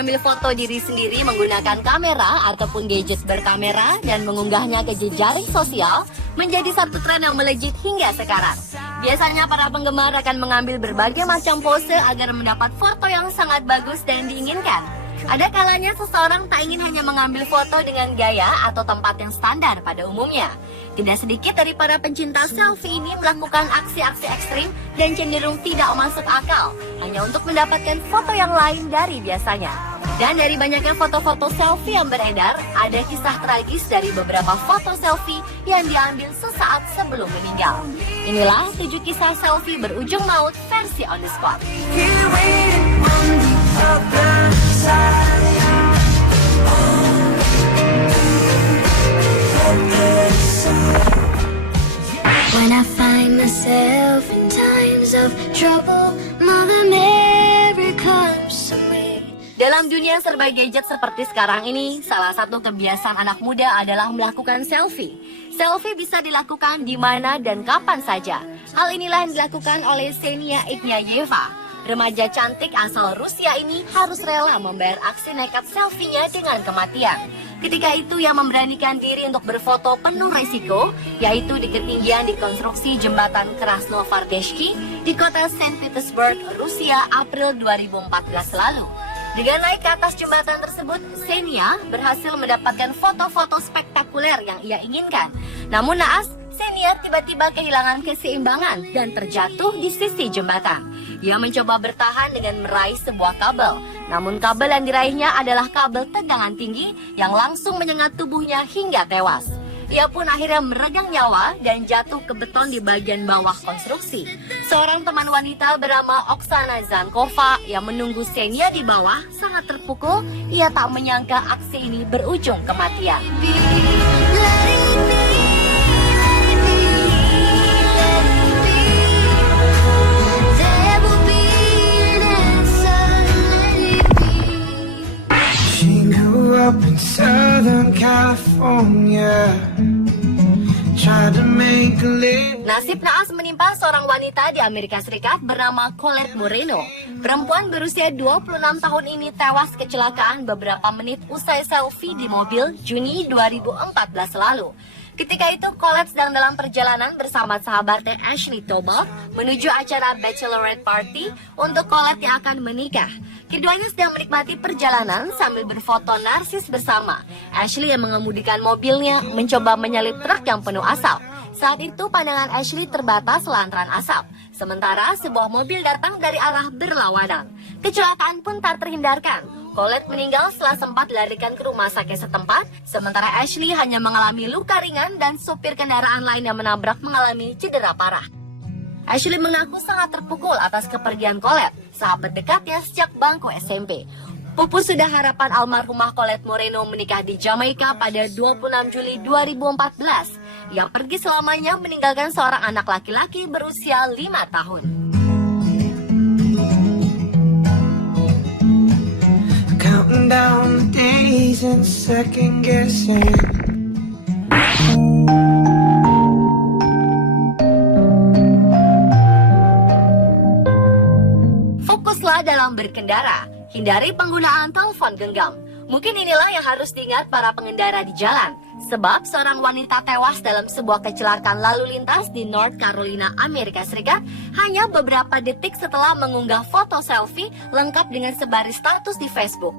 mengambil foto diri sendiri menggunakan kamera ataupun gadget berkamera dan mengunggahnya ke jejaring sosial menjadi satu tren yang melejit hingga sekarang. Biasanya para penggemar akan mengambil berbagai macam pose agar mendapat foto yang sangat bagus dan diinginkan. Ada kalanya seseorang tak ingin hanya mengambil foto dengan gaya atau tempat yang standar pada umumnya. Tidak sedikit dari para pencinta selfie ini melakukan aksi-aksi ekstrim dan cenderung tidak masuk akal hanya untuk mendapatkan foto yang lain dari biasanya. Dan dari banyaknya foto-foto selfie yang beredar, ada kisah tragis dari beberapa foto selfie yang diambil sesaat sebelum meninggal. Inilah 7 kisah selfie berujung maut versi on the spot. When I find myself in times of trouble, Mother Mary comes to me. Dalam dunia serba gadget seperti sekarang ini, salah satu kebiasaan anak muda adalah melakukan selfie. Selfie bisa dilakukan di mana dan kapan saja. Hal inilah yang dilakukan oleh Ksenia Ignayeva. Remaja cantik asal Rusia ini harus rela membayar aksi nekat selfie-nya dengan kematian. Ketika itu ia memberanikan diri untuk berfoto penuh resiko, yaitu di ketinggian di konstruksi jembatan Krasnoyarski di kota Saint Petersburg, Rusia, April 2014 lalu. Dengan naik ke atas jembatan tersebut, Ksenia berhasil mendapatkan foto-foto spektakuler yang ia inginkan. Namun naas, Ksenia tiba-tiba kehilangan keseimbangan dan terjatuh di sisi jembatan. Ia mencoba bertahan dengan meraih sebuah kabel. Namun kabel yang diraihnya adalah kabel tegangan tinggi yang langsung menyengat tubuhnya hingga tewas. Ia pun akhirnya meregang nyawa dan jatuh ke beton di bagian bawah konstruksi. Seorang teman wanita bernama Oksana Zankova yang menunggu Ksenia di bawah sangat terpukul. Ia tak menyangka aksi ini berujung kematian. Up in Southern California, tried to make a living. Nasib naas menimpa seorang wanita di Amerika Serikat bernama Colette Moreno. Perempuan berusia 26 tahun ini tewas kecelakaan beberapa menit usai selfie di mobil Juni 2014 lalu. Ketika itu, Colette sedang dalam perjalanan bersama sahabatnya Ashley Tobal menuju acara bachelorette party untuk Colette yang akan menikah. Keduanya sedang menikmati perjalanan sambil berfoto narsis bersama. Ashley yang mengemudikan mobilnya mencoba menyalip truk yang penuh asap. Saat itu pandangan Ashley terbatas lantaran asap. Sementara sebuah mobil datang dari arah berlawanan. Kecelakaan pun tak terhindarkan. Colette meninggal setelah sempat dilarikan ke rumah sakit setempat, sementara Ashley hanya mengalami luka ringan dan supir kendaraan lain yang menabrak mengalami cedera parah. Ashley mengaku sangat terpukul atas kepergian Colette, sahabat dekatnya sejak bangku SMP. Pupus sudah harapan almarhumah Colette Moreno menikah di Jamaika pada 26 Juli 2014. Ia pergi selamanya meninggalkan seorang anak laki-laki berusia 5 tahun. Counting down the days and second guessing. Fokuslah dalam berkendara, hindari penggunaan telepon genggam. Mungkin inilah yang harus diingat para pengendara di jalan. Sebab seorang wanita tewas dalam sebuah kecelakaan lalu lintas di North Carolina, Amerika Serikat hanya beberapa detik setelah mengunggah foto selfie lengkap dengan sebaris status di Facebook.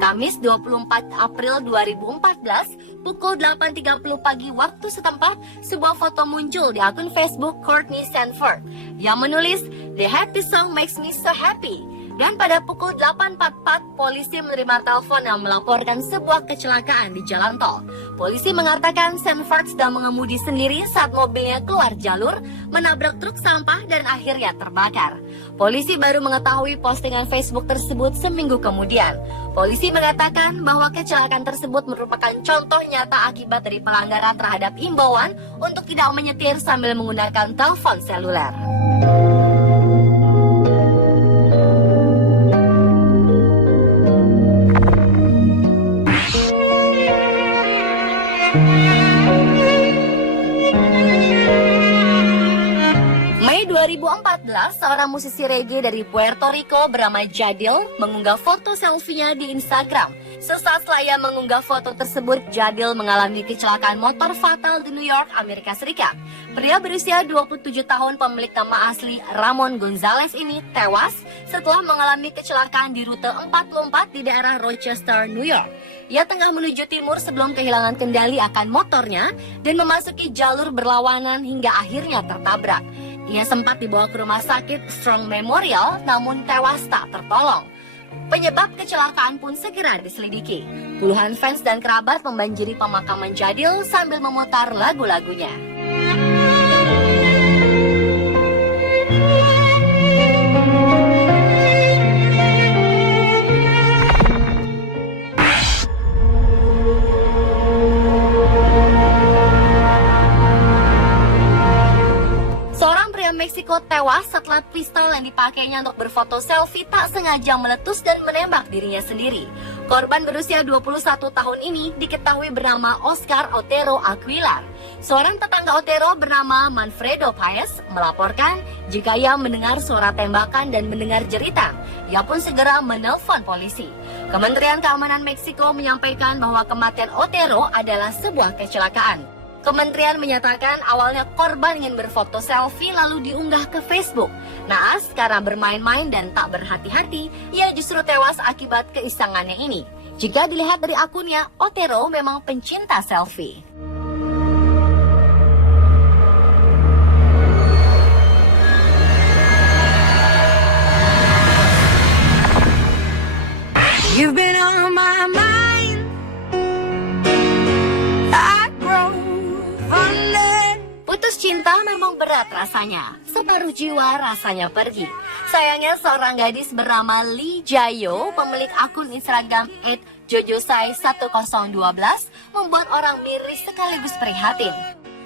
Kamis 24 April 2014, pukul 8.30 pagi waktu setempat, sebuah foto muncul di akun Facebook Courtney Sanford yang menulis, "The happy song makes me so happy." Dan pada pukul 8.44, polisi menerima telepon yang melaporkan sebuah kecelakaan di jalan tol. Polisi mengatakan Sanford sedang mengemudi sendiri saat mobilnya keluar jalur, menabrak truk sampah dan akhirnya terbakar. Polisi baru mengetahui postingan Facebook tersebut seminggu kemudian. Polisi mengatakan bahwa kecelakaan tersebut merupakan contoh nyata akibat dari pelanggaran terhadap imbauan untuk tidak menyetir sambil menggunakan telepon seluler. Mei 2014, seorang musisi reggae dari Puerto Rico bernama Jadil mengunggah foto selfie-nya di Instagram. Sesaat setelah mengunggah foto tersebut, Jadil mengalami kecelakaan motor fatal di New York, Amerika Serikat. Pria berusia 27 tahun pemilik nama asli Ramon Gonzalez ini tewas setelah mengalami kecelakaan di rute 44 di daerah Rochester, New York. Ia tengah menuju timur sebelum kehilangan kendali akan motornya dan memasuki jalur berlawanan hingga akhirnya tertabrak. Ia sempat dibawa ke rumah sakit Strong Memorial namun tewas tak tertolong. Penyebab kecelakaan pun segera diselidiki. Puluhan fans dan kerabat membanjiri pemakaman Jadil sambil memutar lagu-lagunya. Meksiko tewas setelah pistol yang dipakainya untuk berfoto selfie tak sengaja meletus dan menembak dirinya sendiri. Korban berusia 21 tahun ini diketahui bernama Oscar Otero Aguilar. Seorang tetangga Otero bernama Manfredo Paez melaporkan jika ia mendengar suara tembakan dan mendengar jeritan. Ia pun segera menelpon polisi. Kementerian Keamanan Meksiko menyampaikan bahwa kematian Otero adalah sebuah kecelakaan. Kementerian menyatakan awalnya korban ingin berfoto selfie lalu diunggah ke Facebook. Naas karena bermain-main dan tak berhati-hati, ia justru tewas akibat keisangannya ini. Jika dilihat dari akunnya, Otero memang pencinta selfie. You've been on my mind. I grow fonder. Putus cinta memang berat rasanya. Separuh jiwa rasanya pergi. Sayangnya seorang gadis bernama Lee Jayo, pemilik akun Instagram @jojosai1012, membuat orang miris sekaligus prihatin.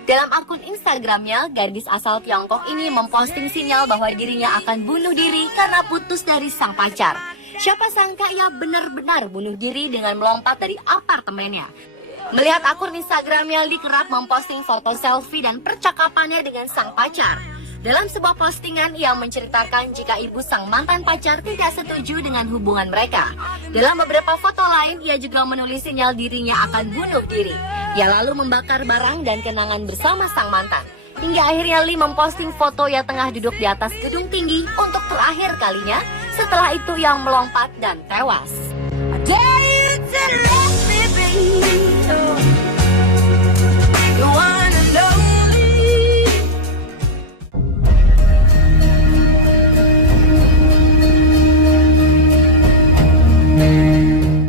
Dalam akun Instagramnya, gadis asal Tiongkok ini memposting sinyal bahwa dirinya akan bunuh diri karena putus dari sang pacar. Siapa sangka ia benar-benar bunuh diri dengan melompat dari apartemennya. Melihat akun Instagramnya, Lee kerap memposting foto selfie dan percakapannya dengan sang pacar. Dalam sebuah postingan, ia menceritakan jika ibu sang mantan pacar tidak setuju dengan hubungan mereka. Dalam beberapa foto lain, ia juga menulis sinyal dirinya akan bunuh diri. Ia lalu membakar barang dan kenangan bersama sang mantan. Hingga akhirnya Lee memposting foto ia tengah duduk di atas gedung tinggi untuk terakhir kalinya. Setelah itu ia melompat dan tewas. I dare you to let me be the one and only.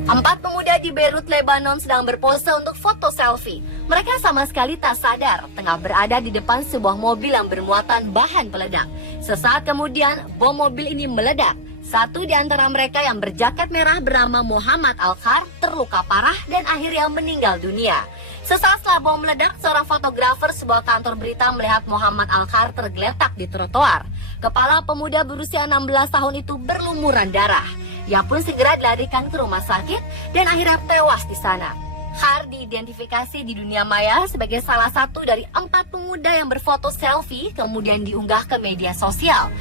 Empat pemuda di Beirut, Lebanon sedang berpose untuk foto selfie. Mereka sama sekali tak sadar tengah berada di depan sebuah mobil yang bermuatan bahan peledak. Sesaat kemudian, bom mobil ini meledak. Satu di antara mereka yang berjaket merah bernama Muhammad Al-Khar terluka parah dan akhirnya meninggal dunia. Sesaat setelah bom meledak, seorang fotografer sebuah kantor berita melihat Muhammad Al-Khar tergeletak di trotoar. Kepala pemuda berusia 16 tahun itu berlumuran darah. Ia pun segera dilarikan ke rumah sakit dan akhirnya tewas di sana. Khar diidentifikasi di dunia maya sebagai salah satu dari 4 pemuda yang berfoto selfie kemudian diunggah ke media sosial.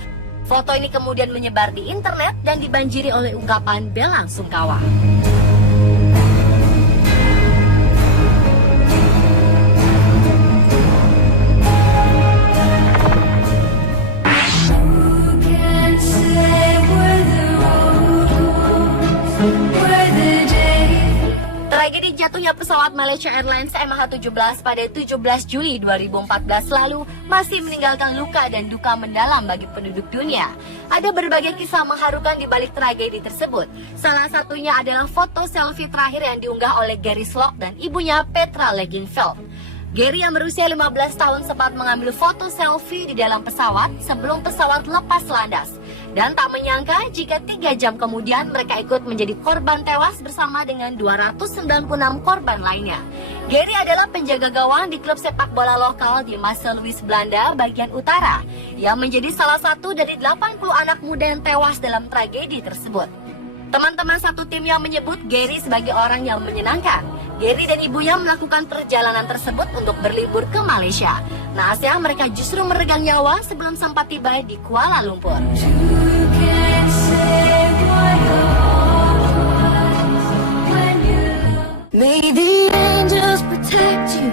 Foto ini kemudian menyebar di internet dan dibanjiri oleh ungkapan bela-sungkawa. Tragedi jatuhnya pesawat Malaysia Airlines MH17 pada 17 Juli 2014 lalu masih meninggalkan luka dan duka mendalam bagi penduduk dunia. Ada berbagai kisah mengharukan di balik tragedi tersebut. Salah satunya adalah foto selfie terakhir yang diunggah oleh Gary Slock dan ibunya Petra Legenfeld. Gary yang berusia 15 tahun sempat mengambil foto selfie di dalam pesawat sebelum pesawat lepas landas. Dan tak menyangka jika 3 jam kemudian mereka ikut menjadi korban tewas bersama dengan 296 korban lainnya. Gary adalah penjaga gawang di klub sepak bola lokal di Maassluis, Belanda bagian utara. Ia menjadi salah satu dari 80 anak muda yang tewas dalam tragedi tersebut. Teman-teman satu tim yang menyebut Gary sebagai orang yang menyenangkan. Gary dan ibunya melakukan perjalanan tersebut untuk berlibur ke Malaysia. Naasnya mereka justru meregang nyawa sebelum sempat tiba di Kuala Lumpur. May the angels protect you,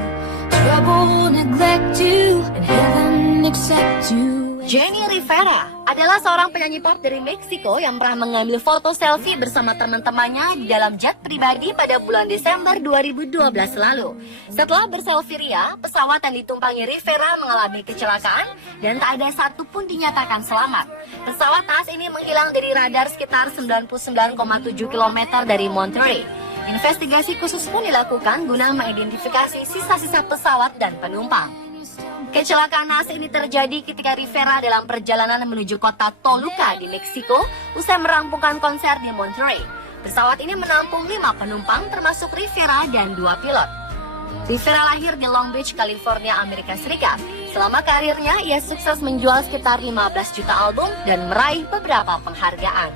trouble neglect you, and heaven accept you. Jenny Rivera adalah seorang penyanyi pop dari Meksiko yang pernah mengambil foto selfie bersama teman-temannya di dalam jet pribadi pada bulan Desember 2012 lalu. Setelah berselfie ria, pesawat yang ditumpangi Rivera mengalami kecelakaan dan tak ada satupun dinyatakan selamat. Pesawat naas ini menghilang dari radar sekitar 99,7 km dari Monterey. Investigasi khusus pun dilakukan guna mengidentifikasi sisa-sisa pesawat dan penumpang. Kecelakaan naas ini terjadi ketika Rivera dalam perjalanan menuju kota Toluca di Meksiko usai merampungkan konser di Monterey. Pesawat ini menampung 5 penumpang termasuk Rivera dan 2 pilot. Rivera lahir di Long Beach, California, Amerika Serikat. Selama karirnya, ia sukses menjual sekitar 15 juta album dan meraih beberapa penghargaan.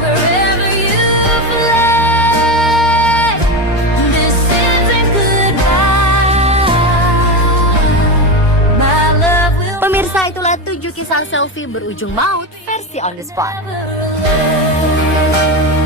Wherever you fly, this isn't goodbye. My love will Pemirsa, itulah 7 kisah selfie berujung maut versi On The Spot. never